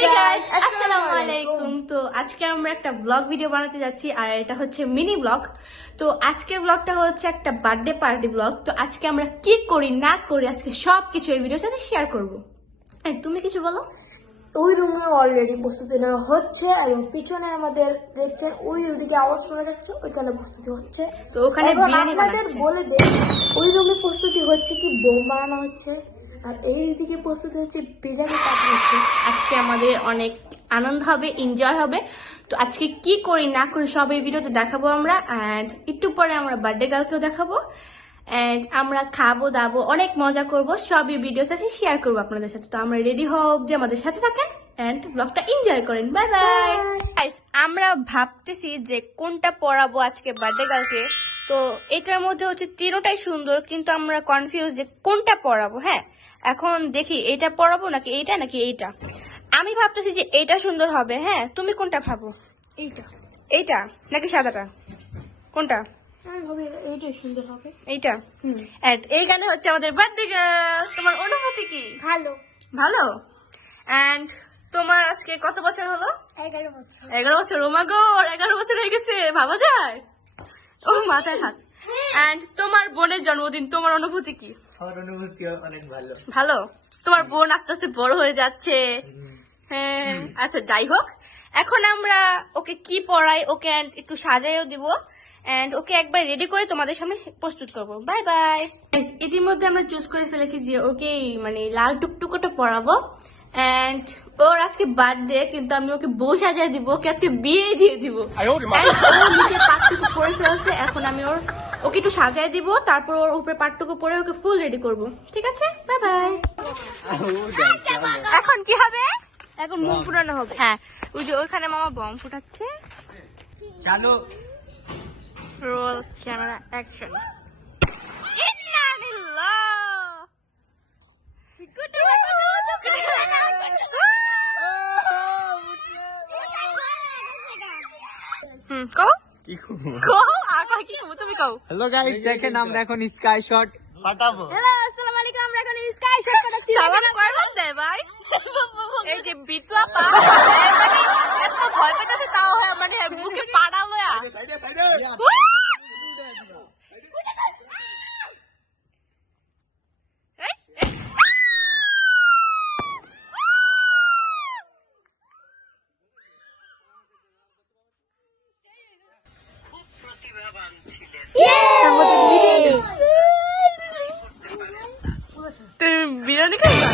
আসসালামু আলাইকুম। তো আজকে আমরা একটা ব্লগ ভিডিও বানাতে যাচ্ছি, আর এটা হচ্ছে মিনি ব্লগ। তো আজকের ব্লগটা হচ্ছে একটা বার্থডে পার্টি ব্লগ। তো আজকে আমরা কি করি না করি আজকে সবকিছু এই ভিডিওর সাথে শেয়ার করব। আর তুমি কিছু বলো। ওই রুমে অলরেডি প্রস্তুতি নেওয়া হচ্ছে এবং পিছনে আমাদের দেখছেন ওইদিকে আওয়াজ শোনা যাচ্ছে, ওইখানে প্রস্তুতি হচ্ছে। তো ওখানে বিরিয়ানি আপনাদের বানাচ্ছে। বলে দেন ওই রুমে প্রস্তুতি হচ্ছে কি বোম বানানো হচ্ছে, আর এই দিকে প্রস্তুতি হচ্ছে বিরিয়ানি কাটা হচ্ছে। আজকে আমাদের অনেক আনন্দ হবে, এনজয় হবে। তো আজকে কি করি না করি সব এই ভিডিওতে দেখাবো আমরা। অ্যান্ড একটু পরে আমরা বার্থডে গার্লকেও দেখাবো। অ্যান্ড আমরা খাবো দাবো, অনেক মজা করবো, সবই ভিডিওর সাথে শেয়ার করবো আপনাদের সাথে। তো আমরা রেডি হওয়া অবধি আমাদের সাথে থাকেন অ্যান্ড ব্লগটা এনজয় করেন। Bye bye. আমরা ভাবতেছি যে কোনটা পরাবো আজকে বার্থডে গার্লকে। তো এটার মধ্যে হচ্ছে তিনোটাই সুন্দর, কিন্তু আমরা কনফিউজ যে কোনটা পরাবো। হ্যাঁ, এখন দেখি এটা পরাবো নাকি এইটা নাকি এইটা। আমি ভাবতেছি যে এইটা সুন্দর হবে। হ্যাঁ, তুমি কোনটা ভাবো? এইটা এইটা নাকি সাদাটা? কোনটা? আমি ভাবি এইটাই সুন্দর হবে। এইটা। And এইখানে হচ্ছে আমাদের বার্থডে গার্ল। তোমার অনুভূতি কি? ভালো। ভালো। এন্ড তোমার আজকে কত বছর হলো? 11 বছর। 11 বছর। ও মা গো, 11 বছর হয়ে গেছে, ভাবা যায়? ও মাথায় হাত। এন্ড তোমার বোনের জন্মদিন, তোমার অনুভূতি কি? আমার অনুভূতি অনেক ভালো। ভালো। তোমার বোন আস্তে আস্তে বড় হয়ে যাচ্ছে। হ্যাঁ, আচ্ছা যাই হোক, এখন আমরা ওকে কি পড়াই, ওকে একটু সাজাইও দিব এন্ড ওকে একবার রেডি করে তোমাদের সামনে প্রস্তুত করবো। Bye bye. ইতিমধ্যে আমরা চুজ করে ফেলেছি যে ওকে মানে লাল টুকটুকোটা পরাবো। এন্ড ওর আজকে বার্থডে, কিন্তু আমি ওকে বউ সাজায় দিব, ওকে আজকে বিয়ে দিয়ে দিব। And ওর নিচে পাটটুকু পরে ফেলছে, এখন আমি ওকে একটু সাজায় দিব, তারপর ওর উপরে পাটটুকু পরে ওকে ফুল রেডি করব। ঠিক আছে, বাই বাই। এখন কি হবে? এখন মুখ পুরানো হবে। হ্যাঁ, ওই যে ওইখানে মামা বম ফুটাচ্ছে। চালু। Roll camera action. তুমি কও। হ্যালো গাইস, দেখেন আমরা এখন স্কাই শট ফাটাবো। হ্যালো, আসসালামু আলাইকুম। আমরা এখন স্কাই শট করতেছি। সালাম কয়বার দেয় ভাই? এই যে বিটুয়া পা এত ভয় পেতেছে, তাও হয় মানে বুকে পাড়া লয়া। সাইডে সাইডে। তুমি বিরিয়ানি খাইবা?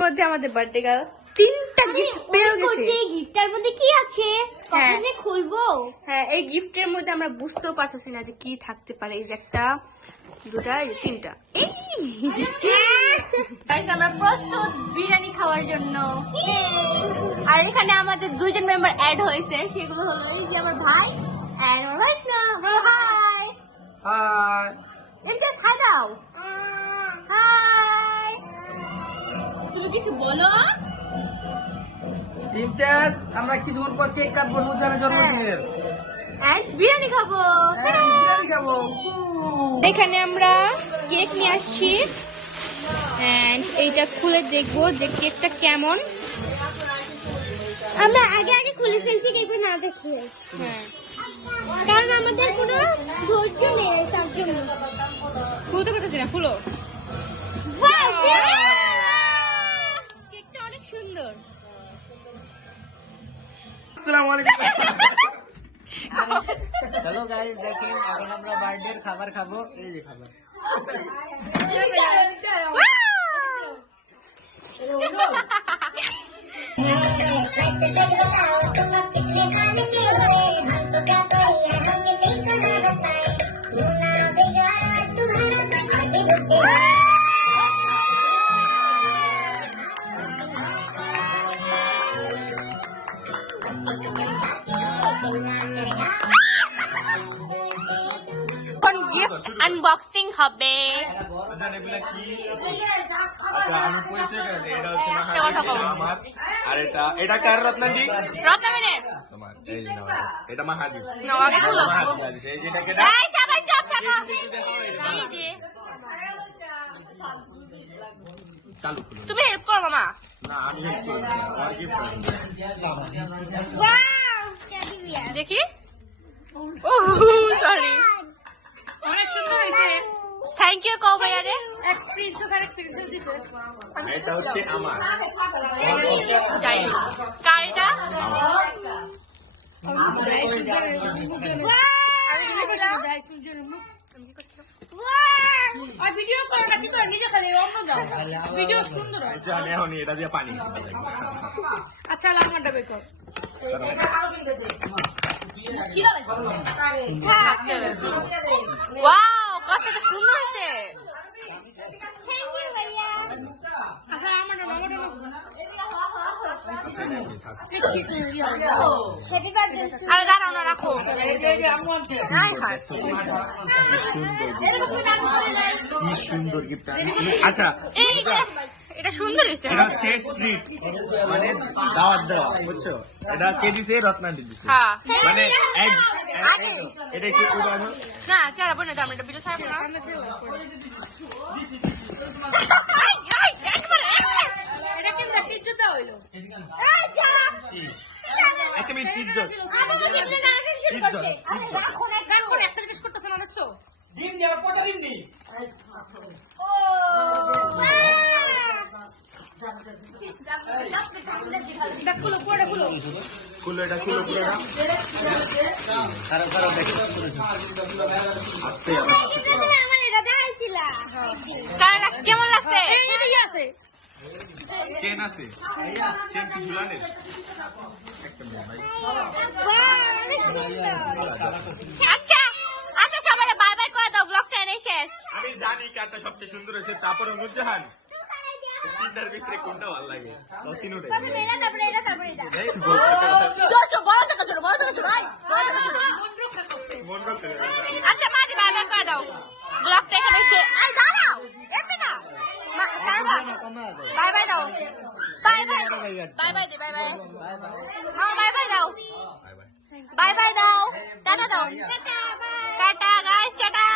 মধ্যে আমাদের বার্থডে গার্ল 3টা গিফট পেয়ে গেছে। এই গিফটটার মধ্যে কি আছে? হ্যাঁ। কখন যে খুলবো? হ্যাঁ, এই গিফটের মধ্যে আমরা বুঝতেও পারতেছি না যে কি থাকতে পারে। এই যে একটা, দুটা, এই 3টা। গাইস, আমরা প্রস্তুত বিরিয়ানি খাওয়ার জন্য। আর এখানে আমাদের 2জন মেম্বার অ্যাড হয়েছে, সেগুলো হলো এই যে আমার ভাই এন্ড আমার ভাই না। বলো হাই। হাই। ইমতিয়াজ হাই দাও। হাই। তুমি কিছু বলো। ইমতিয়াজ, আমরা কিছুক্ষণ পর কেক কাটবো নুজানের জন্মদিনের। এন্ড বিরিয়ানি খাবো। বিরিয়ানি খাবো। এখানে আমরা কেক নিয়ে আসছি এন্ড এইটা খুলে দেখবো যে কেকটা কেমন। আমরা আগে আগে খুলে ফেলছি কেকটা না দেখিয়ে, হ্যাঁ, কারণ আমাদের কোনো ধৈর্য নেই তার জন্য। খুলতে পারতেছি না, খুলো। Wow! কেকটা অনেক সুন্দর। আসসালামু আলাইকুম। হ্যালো গাইস, দেখেন এখন আমরা বার্থডের খাবার খাবো। এই যে খাবার। গিফট আনবক্সিং হবে। আমি পরিচয় করে দিই, এটা হচ্ছে মাহাদি, এটা আমার। আর এটা কার রত্নাজি? রত্নাবেনের। তোমার এই যে নাও, এটা মাহাদি। নাও, আগে খুলো। মাহাদি, এই যে এটাকে এই সবাই চুপ থাকো। এই যে চালু খুলো তুমি হেল্প করো মামা। না আমি হেল্প করব আর গিফট দেখি। ও সরি, অনেক সুন্দর হয়েছে। থ্যাংক ইউ কও ভাইয়া রে। এক প্রিন্স ওখানে প্রিন্স দিছে। এটা হচ্ছে আমার যাই কার এটা? ভিডিও করো না, কি করে নিজে খালি অন্য দাও, ভিডিও সুন্দর হয়। জানি এখন এটা দিয়ে পানি আচ্ছা লামাটা বের কর। ওয়াও কতটা সুন্দর হয়েছে। আচ্ছা আমারটা আরে দাঁড়াও না, রাখো। নাই খায়। কি সুন্দর গিফট। আচ্ছা এটা সুন্দর হয়েছে। এটা হচ্ছে ট্রিট মানে দাওয়াত দেওয়া বুঝছো। এটা কে দিছে? রত্নাদি দিছে। হ্যাঁ মানে এটা কি পুরানো না চালাবো না, আমরা এটা ভিডিও ছাড়বো না। এটা কিন্তু একটা ইজ্জত হইলো। একটা মিনিট ইজ্জত এখন একটা জিনিস করতেছে না, দেখছো? খুলো এটা খুলো পুরো কেমন লাগছে? চেন আছে চেন কি ঝুলানে একটা মিনিট ভাই। আচ্ছা আচ্ছা সবাই বাই বাই করে দাও, ব্লগটা এনে শেষ। আমি জানি কারটা সবচেয়ে সুন্দর হয়েছে। তারপরে নুরজাহান তিনটার ভিতরে কোনটা ভালো লাগে? তিনটাই মন করতে আচ্ছা মাঝে বাই বাই করে দাও, ব্লগটা এখানে শেষ। আই দাঁড়াও এমনি না, বাই বাই দাও, বাই বাই বাই বাই দে, বাই বাই হ্যাঁ বাই বাই দাও, বাই বাই দাও, টাটা দাও, টাটা গাইস, টাটা।